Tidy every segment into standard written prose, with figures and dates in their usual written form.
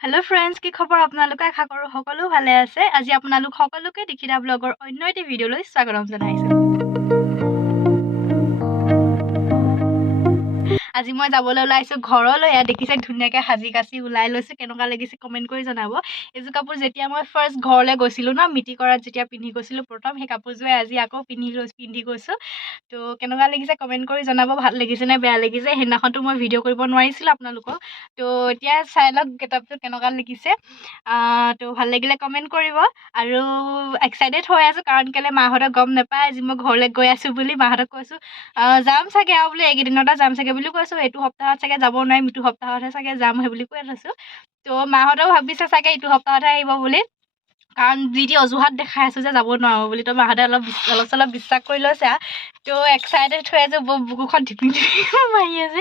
Hello friends की खबर আপোনালোকে আশা কৰো সকলো ভালে আছে আজি আপোনালোক সকলোকে দেখিৰা ব্লগৰ অন্য এটা ভিডিঅলৈ স্বাগতম জনাইছো আজি মই যাবলৈ ওলাইছো ঘৰলৈ ইয়া দেখিছে ধুনিয়াকে হাজি কাছি ওলাই লৈছে কেনেকা লাগিছে কমেন্ট কৰি জনাব এজু কাপোৰ যেতিয়া মই ফাৰ্স্ট ঘৰলৈ গৈছিলো না মিটি কৰাত যেতিয়া পিন্ধি গৈছিলো প্ৰথম হে কাপোৰজোৱে আজি আকৌ পিন্ধি গৈছো তো কেনেকা লাগিছে কমেন্ট কৰি জনাব ভাল লাগিছে নে বেয়া লাগিছে হেনাখনটো মই ভিডিঅ কৰিব নোৱাৰিছিল আপোনালোকক তো এতিয়া চাই লক গেটআপটো কেনেকা লাগিছে তো ভাল লাগিলে কমেন্ট কৰিব আৰু এক্সাইটেড হৈ আছো কাৰণ কেলে মাহতৰ গম নাপায় আজি মই ঘৰলৈ গৈ আছো বুলি মাহতক কৈছো যাম চাগে আ বুলি একদিনটা যাম চাগে বুলি কৈছো এটো সপ্তাহত চাগে যাব নোৱাৰিম ইটো সপ্তাহতহে চাগে যাম হে বুলি কৈ আছো তো মাহতেও ভাবিছে চাগে ইটো সপ্তাহতহে আহিব বুলি কাৰণ যি অজুহাত দেখাই আছো যে যাব নোৱাৰো বুলি তো মাহতে অলপ বিশ্বাস কৰি লৈছে তো এক্সাইটেড হৈ আছে বুকুখন ঢিপিং মাৰি আছে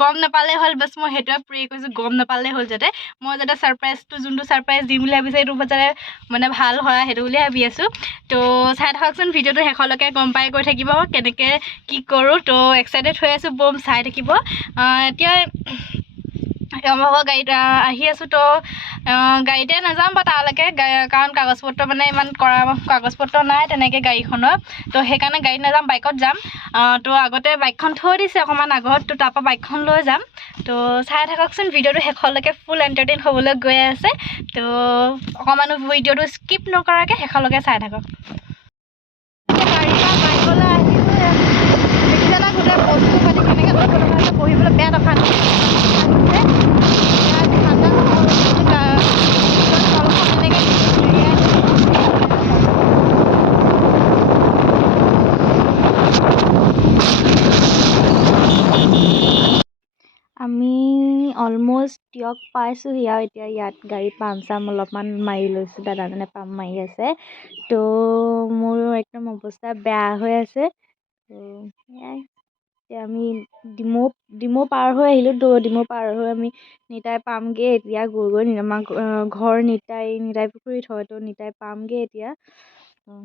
গম নাপালে হল বস মই হেটোৱে প্ৰে কৰিছো গম নাপালে হল যাতে মই যাতে সাৰপ্ৰাইজটো যোনটো সাৰপ্ৰাইজ দিম বুলি ভাবিছে এটো যাতে মানে ভাল হয় হেটো বুলি ভাবি আছো তো চাই থাককচোন ভিডিঅটো শেষলৈকে গম পাই গৈ থাকিব কেনেকে কি কৰো তো এক্সাইটেড হৈ আছো বম চাই থাকিব এতিয়া আমাৰ গাড়ীত আহি আছো তো গাড়ীতে নাযাম বা তালৈকে কাৰণ কাগজপত্ৰ মানে ইমান কৰা কাগজপত্ৰ নাই তেনেকে গাড়ীখনৰ তো সেইকাৰণে গাড়ীত নাযাম বাইকত যাম তো আগতে বাইকখন থৈ দিছে অকমান আগত তো তাৰ পৰা বাইকখন লৈ যাম তো চাই থাককচোন ভিডিঅটো শেষলৈকে ফুল এন্টাৰটেইন হ'বলৈ গৈ আছে তো অকমানো ভিডিঅটো স্কিপ নকৰাকে শেষলৈকে চাই থাকক বাইকলৈ আহিছো দেখিছে না গোটেই বস্তু পাতি কেনেকে ল'ব লগা আছে বহিবলৈ বেয়া দফান আমি অলমোষ্ট টিয়ক পাইছো এতিয়া ইয়াত গাড়ী পাম চাম অলপমান মাৰি লৈছো দাদাজনে পাম মাৰি আছে তো মোৰ একদম অৱস্থা বেয়া হৈ আছে তো এতিয়া আমি ডিমৌ পাৰ হৈ আহিলো তো ডিমৌ পাৰ হৈ আমি নিতাই পামগে এতিয়া গৈ আমাৰ ঘৰ নিতাই পুখুৰীত হয় তো নিতাই পামগে এতিয়া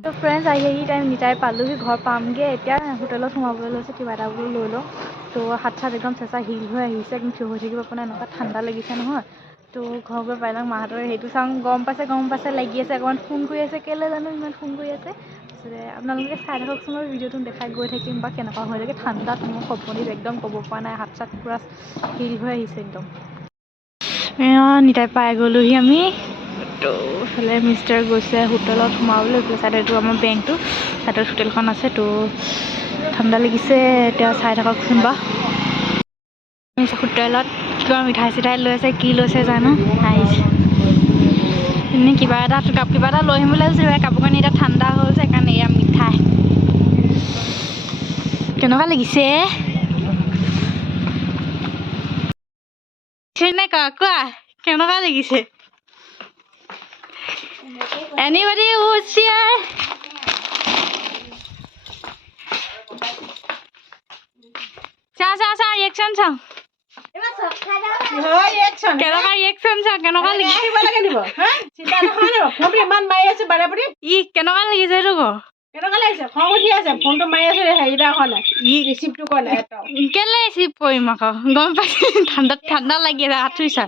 তো ফ্ৰেণ্ডছ আহি টাইম নিতাই পালোহি ঘৰ পামগে এতিয়া হোটেলত সোমাবলৈ লৈছে কিবা এটা বোলো লৈ লওঁ তো হাত চাত একদম চেঁচা হিল হৈ আহিছে একদম থিয় হৈ থাকিব আপোনাৰ এনেকুৱা ঠাণ্ডা লাগিছে নহয় তো ঘৰ গৈ পাই লওঁ মাহঁতৰ সেইটো চাওঁ গম পাইছে লাগি আছে অকণমান ফোন কৰি আছে কেলৈ জানো ইমান ফোন কৰি আছে তাৰপিছতে আপোনালোকে চাই থাককচোন মই ভিডিঅ'টো দেখাই গৈ থাকিম বা কেনেকুৱা হৈ থাকে ঠাণ্ডাত মোৰ কঁপনিত একদম ক'ব পৰা নাই হাত চাত পূৰা হিল হৈ আহিছে একদম নিতাই পাই গ'লোহি আমি তো এইফালে মিষ্টাৰ গৈছে হোটেলত সোমাবলৈ এইফালে চাইডটো আমাৰ বেংকটো চাইডত হোটেলখন আছে তো ঠাণ্ডা লাগিছে এতিয়া চাই থাককচোন বা হোটেলত কিবা মিঠাই চিঠাই লৈছে কি লৈছে জানো আহিছে এনেই কিবা এটা লৈ আহিম বুলি ভাবিছিলোঁ কাপোৰ কানি এতিয়া ঠাণ্ডা হ'ল যে সেইকাৰণে এয়া মিঠাই কেনেকুৱা লাগিছে কোৱা কেনেকুৱা লাগিছে Anybody who's here? চা ৰিয়েকচন চাওঁ কেনেকুৱা ৰিয়েকচন চাওঁ কেনেকুৱা লাগিছে কেনেকুৱা লাগিছে এইটো ক কেনেকুৱা লাগিছে খং উঠি আছে ফোনটো মাৰি আছে হেৰিটা হ'লে ৰিচিভটো ক'লে কেলে ৰিচিভ কৰিম আকৌ গম পাইছে ঠাণ্ডা লাগি আছে হাত চুইছা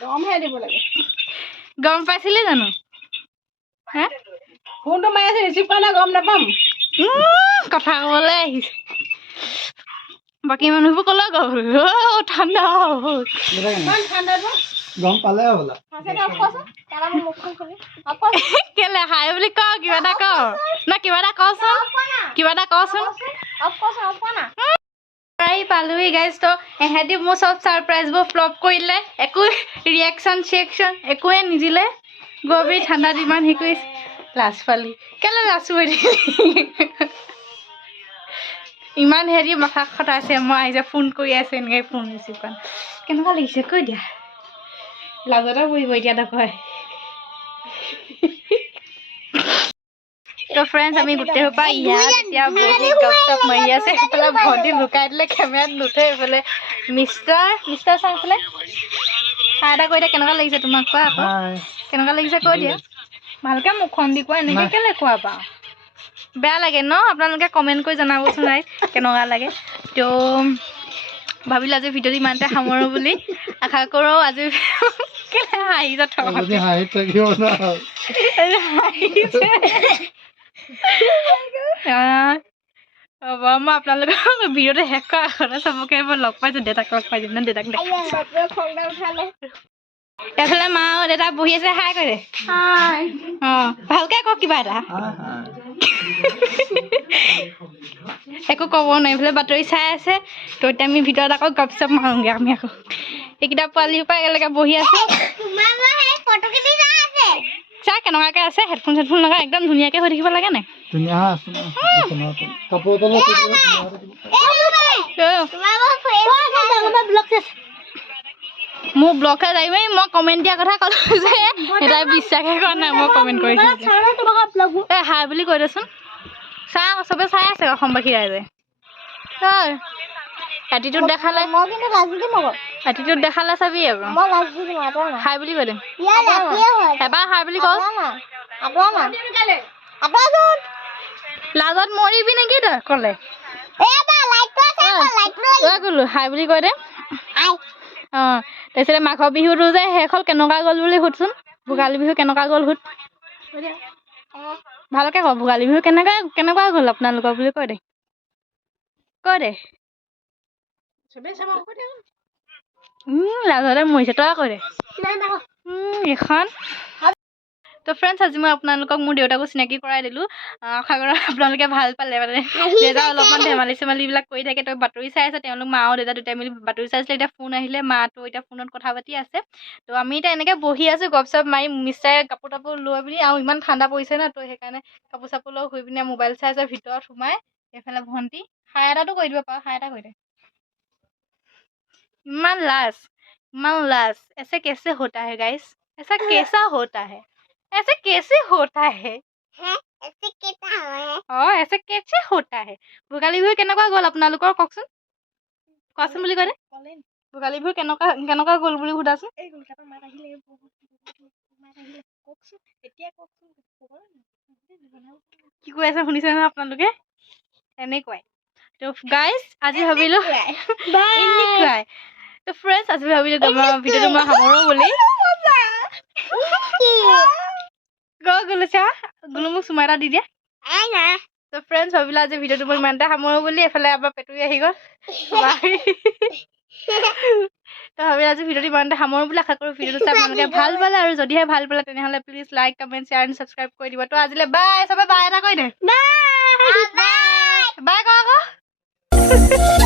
দমহে দিব লাগে গম পাইছিলি জানো ফোনটো মাৰি আছে ৰিচিভ কৰা নাই গম নাপাম কথা ক'বলৈ আহিছে বাকী মানুহবোৰ ক'লৈ গ'ল ঠাণ্ডা গম পালে হ'লা কেলে হাই বুলি ক কিবা এটা ক না কিবা এটা কচোন পালোহি গাইজ তো এহেঁতি মোৰ চব ছাৰপ্ৰাইজবোৰ ফ্লপ কৰিলে একো ৰিয়েকশ্যন একোৱে নিদিলে গৈ পিনি ঠাণ্ডাত ইমান হেৰি কৰিছে লাজ পালি কেলে লাজ কৰি ইমান হেৰি মাথা খটাইছে মই আহিছে ফোন কৰি আছে এনেকৈ ফোন ৰিচিভ কৰা কেনেকুৱা লাগিছে কৈ দিয়া লাজতে বহিব এতিয়া নকয় তো ফ্ৰেণ্ডছ আমি গোটেই সোপা ইয়াত এতিয়া বহি গপচপ মাৰি আছে এইফালে ভণ্টি লুকাই দিলে কেমেৰাত নুঠে এইফালে মিষ্টাৰ চাওঁ এইফালে হাই এটা কৈ দিয়া কেনেকুৱা লাগিছে তোমাক কোৱা আকৌ কেনেকুৱা লাগিছে কৈ দিয়া ভালকৈ মুখখন দি কোৱা এনেকৈ কেলৈ কোৱা পা বেয়া লাগে ন আপোনালোকে কমেণ্ট কৰি জনাবচোন কেনেকুৱা লাগে তো ভাবিলোঁ আজি ভিডিঅ'টো ইমানতে সামৰোঁ বুলি আশা কৰোঁ আজি হাঁহি হ'ব মই আপোনালোকক ভিডিঅ'টো শেষ কৰা আগতে চবকে মই লগ পাইছোঁ দেউতাক লগ পাইছোঁ ন দেউতাক এফালে মা আৰু দেউতা বহি আছে হাই কৰে অঁ ভালকৈ কওক কিবা এটা একো ক'ব নোৱাৰি এইফালে বাতৰি চাই আছে তো এতিয়া আমি ভিতৰত আকৌ গপ চপ মাৰোঁগৈ আমি আকৌ এইকেইটা পোৱালিৰ পৰা একেলগে বহি আছোঁ চা কেনেকুৱাকৈ আছে হেডফোন চেডফোন লগাই একদম ধুনীয়াকৈ হৈ থাকিব লাগে নাই মোৰ ব্লগ আহিব মই কমেণ্ট দিয়া কথা ক'লোঁ যে এটাই বিশ্বাসে কৰা নাই মই কমেণ্ট কৰিছোঁ এই হাই বুলি কৈ দেচোন চা চবে চাই আছে অসমবাসী ৰাইজে এটিটিউড দেখালে এটিটিউড দেখালে চাবি আকৌ হাই বুলি কৈ দিম এবাৰ হাই বুলি কওঁ লাজত মৰিবি নেকি তই ক'লে গ'লো হাই বুলি কৈ দে অঁ তাৰপিছতে মাঘৰ বিহুটো যে শেষ হ'ল কেনেকুৱা গ'ল বুলি সুধচোন ভোগালী বিহু কেনেকুৱা গ'ল সুধ ভালকৈ কওঁ ভোগালী বিহু কেনেকুৱা গ'ল আপোনালোকৰ বুলি কৈ দে লাজতে মৰিছে তই কৈ দে এইখন তো ফ্ৰেণ্ডছ আজি মই আপোনালোকক মোৰ দেউতাকো চিনাকি কৰাই দিলোঁ আশা কৰোঁ আপোনালোকে ভাল পালে মানে দেউতা অলপমান ধেমালি চেমালিবিলাক কৰি থাকে তই বাতৰি চাই আছে তেওঁলোক মা আৰু দেউতা দুটাই মিলি বাতৰি চাইছিলে এতিয়া ফোন আহিলে মাটো এতিয়া ফোনত কথা পাতি আছে তো আমি এতিয়া এনেকৈ বহি আছোঁ গপ চপ মাৰি মিষ্টাৰে কাপোৰ তাপোৰ লৈ পিনি আৰু ইমান ঠাণ্ডা পৰিছে ন তো সেইকাৰণে কাপোৰ চাপোৰ লৈ শুই পিনে মোবাইল চাই আছে ভিতৰত সোমাই এইফালে ভণ্টি হাই এটাতো কৰি দিব পাৰোঁ হাই এটা কৰি দে इमान लाज ऐसे कैसे होता है गाइस ऐसा कैसा होता है ऐसे कैसे होता है ऐसे कैसे होता है भोगाলী বিহু কেনেকুৱা গ'ল আপোনালোকৰ কওকচোন বুলি কয় ভোগালী বিহু কেনেকুৱা গ'ল বুলি সোধাচোন কি কৈ আছে শুনিছে নহয় আপোনালোকে এনেকুৱাই তো গাইজ আজি ভাবিলোঁ এনেকুৱাই তো ফ্ৰেণ্ডছ আজি ভাবিলোঁ ভিডিঅ'টো মই সামৰোঁ বুলি গ'লো চা গ'লো মোক চুমা এটা দি দিয়া তো ফ্ৰেণ্ডছ ভাবিলোঁ আজি ভিডিঅ'টো মই ইমানতে সামৰোঁ বুলি এফালে আমাৰ পেটুৰি আহি গ'ল তো ভাবিলোঁ আজি ভিডিঅ'টো ইমানতে সামৰোঁ বুলি আশা কৰোঁ ভিডিঅ'টো চাই আপোনালোকে ভাল পালে আৰু যদিহে ভাল পালে তেনেহ'লে please like comment share and subscribe কৰি দিব তো আজিলৈ বাই চবে বাই এটা কৈ দে বাই ক আকৌ